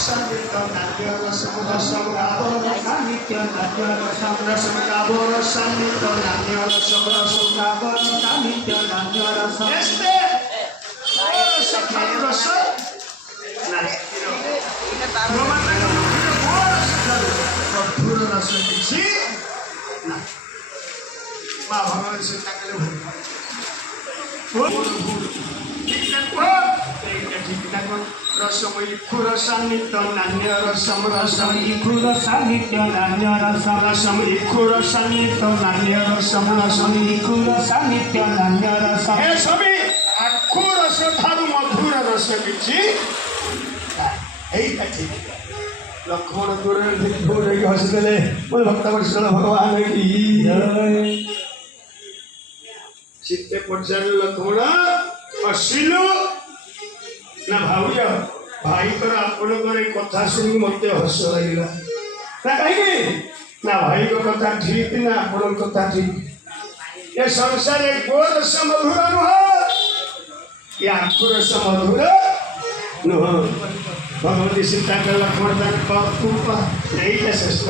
Samito Nandiara Samura Samura Samito Nandiara Samura Samura Samito Nandiara Samura Samura Samito Nandiara Samura Este Samura Samura Lakshman दूर हसीदे बोल भक्तवत्सल भगवान की चित्ते पचार लक्ष्मण हसिलु ना भाऊज भाई आपणकर कथा शुणी मत हस लगे ना कहीं ना भाई को कथा ठीक ना आपण कथा ठीक ये संसार गोरस मधुर नुह ये आखुरस मधुर नुह भगवती सीता का लक्ष्मण कृपा यही श्रेष्ठ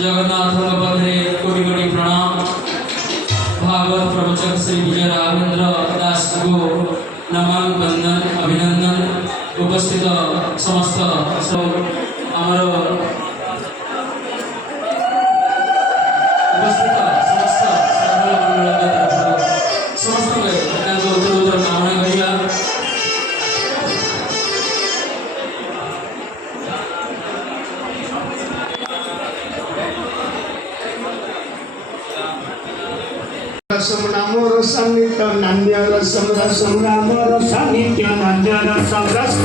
जगन्नाथ पाखे कोटि कोटि प्रणाम। भागवत प्रवचक श्री विजय राघवेंद्र दास को नमन वंदन अभिनंदन। उपस्थित समस्त आमर उपस्थित समस्त समस्त उत्तर उत्तर कामना करिया। Namo Rasanito Nandya Rasam Rasam Namo Rasanito Nandya Rasam Rasam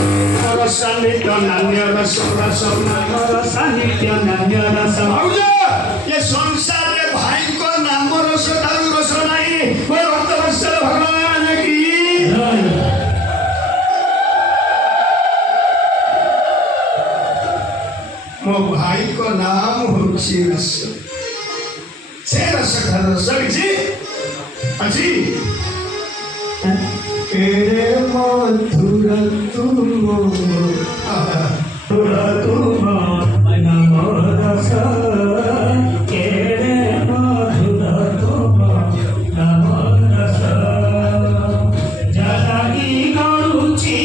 Rasanito Nandya Rasam Rasam Namo Rasanito Nandya Rasam भाऊजा ये संसार में भाई को नाम रस दारू रस नहीं वो भक्तवत्सल भगवान की मो भाई को नाम होची रस से रस घर रस जी अजी केरे मधुर तुम मधुर तुम नम रस केरे मधुर तुम नम रस जलागी गरुची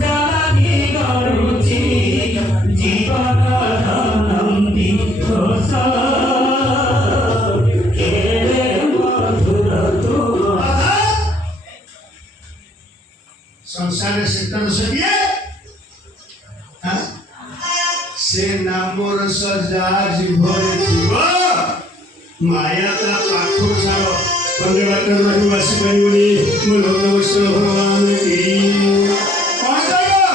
जलागी गरुची जीवन नंदी रस संसार से तर सकिए से नाम रस जाज भरे जीव माया ता पाखो सारो पंडे बाटर रही वासी करिवनी मुलोक वस्त्र भगवान की कौन जाएगा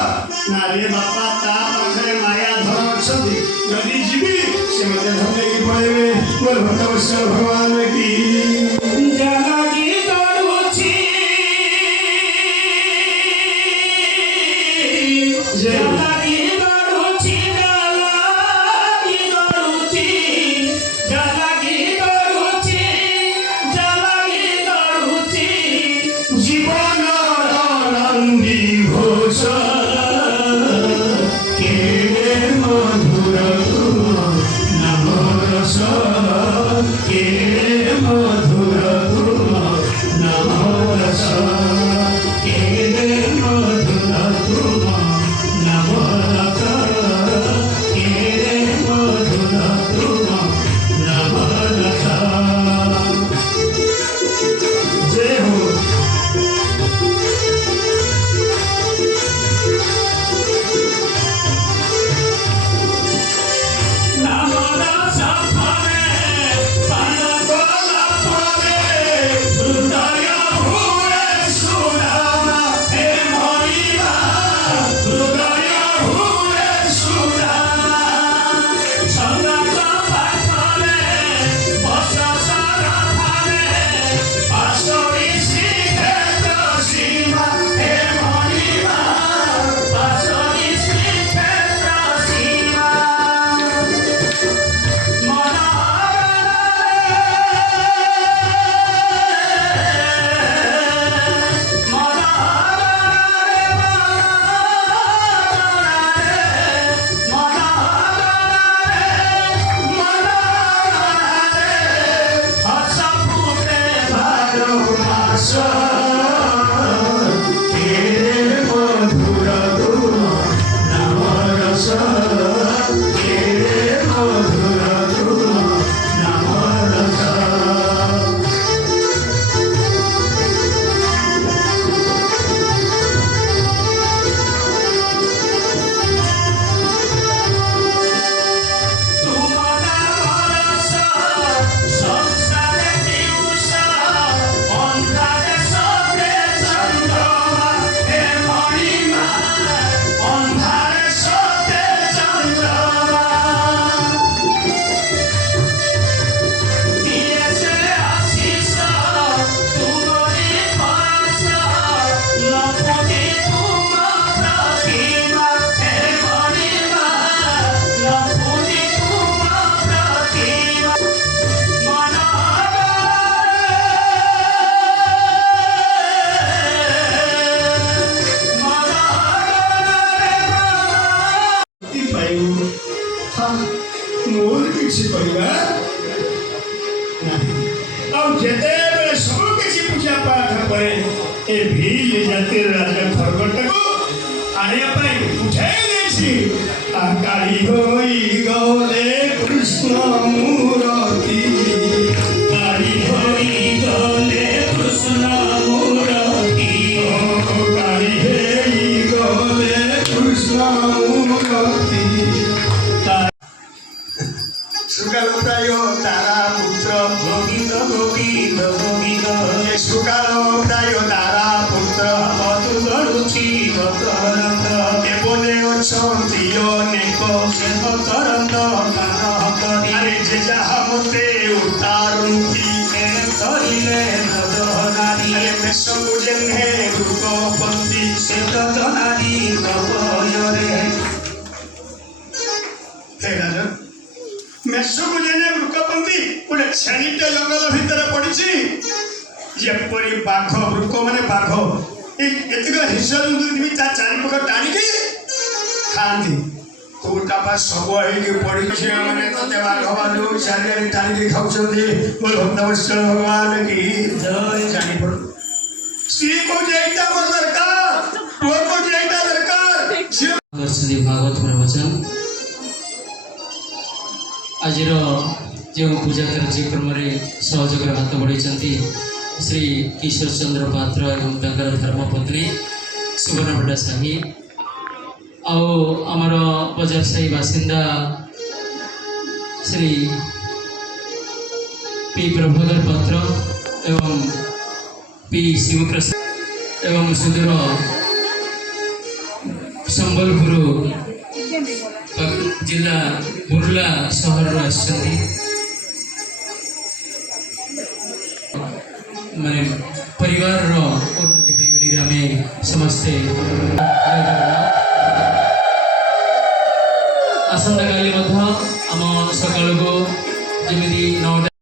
नारे बापा ता पाखरे माया धर्म छथि यदि जीवी से मते धरले की पड़ेवे बोल भक्त वस्त्र भगवान की जलागी गरुची ରସ କେଡ଼େ ମଧୁର ତୁମ ନାମ ରସ କେଡ଼େ ମଧୁର ତୁମ ନାମ ରସ କେଡ଼େ ମଧୁର ତୁମ ନାମ ରସ କେଡ଼େ ମଧୁର ତୁମ ନାମ ରସ ଜୟ ହୋ ମୋର କିଛି କରିବା ନାହିଁ ଆଉ ଯେତେବେଳେ ସବୁ କିଛି ପୂଜା ପାଠ ପରେ ଏ ଭିଲ ଜାତିର ରାଜା ଖରଗଟାକୁ ଆଣିବା ପାଇଁ ଉଠାଇ ଦେଇଛି କାଳି ହୋଇ ଗଲେ କୃଷ୍ଣ ମୂରତି କାଳି ହୋଇ ଗଲେ କୃଷ୍ଣ ମୂରତି କାଳି ହୋଇ ଗଲେ କୃଷ୍ଣ ମୂରତି সুকালোদায় তারা পুত্র গোবিন্দ গোবিন্দ গোবিন্দ সুকালোদায় তারা পুত্র মধুরুচি ভক্তরন্দ দেবনে অଛନ୍ତି অনেক সেবকরন্দ কান করি আরে যে যাহা মতে উতারুন্তি ধরিলে নদ নারী বেশ বুঝেনে রূপপন্থী সে তত নারী নবয়রে হে রাজন মেষକୁ ଜେନେ ବୃକପନ୍ତି ଗୋଟେ ଛେଳିଟେ ଜଙ୍ଗଲ ଭିତରେ ପଡ଼ିଛି ଯେପରି ବାଘ ବୃକ ମାନେ ବାଘ ଏତିକ ହିଂସ୍ରଜନ୍ତୁ ବି ତା ଚାରିପାଖ ଟାଣିକି ଖାଆନ୍ତି କୋଉଟା ବା ଶବ ହେଇକି ପଡ଼ିଛି ମାନେ ତତେ ବାଘ ବାଜୁ ଚାରିଆଡ଼େ ଟାଣିକି ଖାଉଛନ୍ତି ମୋ ଭକ୍ତବତ୍ସଳ ଭଗବାନ କି ଜୟ ଜାଣିପଡ଼ୁ ସ୍ତ୍ରୀ କହୁଛି ଏଇଟା ମୋର ଦରକାର ପୁଅ କହୁଛି ଏଇଟା ଦରକାର श्री भागवत प्रवचन आज जो पूजा कार्यक्रम सहयोग हाथ बढ़ाई श्री किशोर चंद्र पात्र एवं धर्मपत्नी सुवर्णभट्टा साही आमर बजार साही बासिंदा श्री पी प्रभाकर पात्र एवं पी शिवप्रसाद एवं सुदूर संबलपुर जिला बुर्ला सहर माने परिवार उन्नति आम समस्ते आसंता काली आम सकाल को जमी 9टा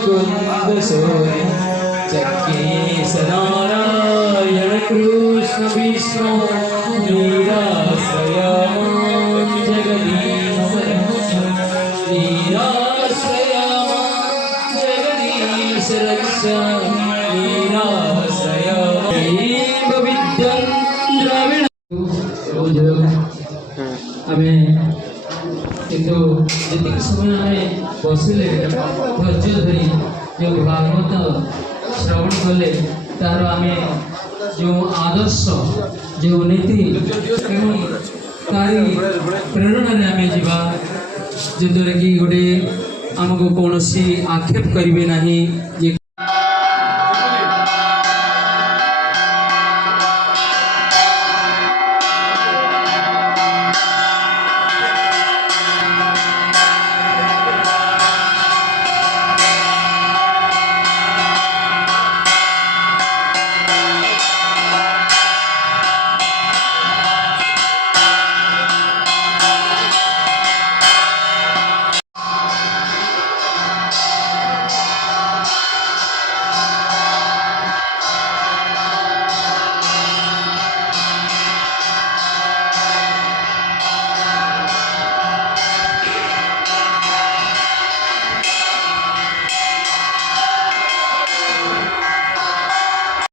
मुकुंद सोई जगदीश नारायण कृष्ण विष्णु नीराश्रय जगदीश नीराश्रय जगदीश रक्ष नीराश्रय विद्यं द्रविण आमे किंतु जतिक समय आमे बसिले धैर्य धरी जो भागवत श्रवण कले तार आमे जो आदर्श जो नीति एवं तारी प्रेरणा आमे जीवा जद्वारा कि गोटे आमको कौन आक्षेप करेंगे ना।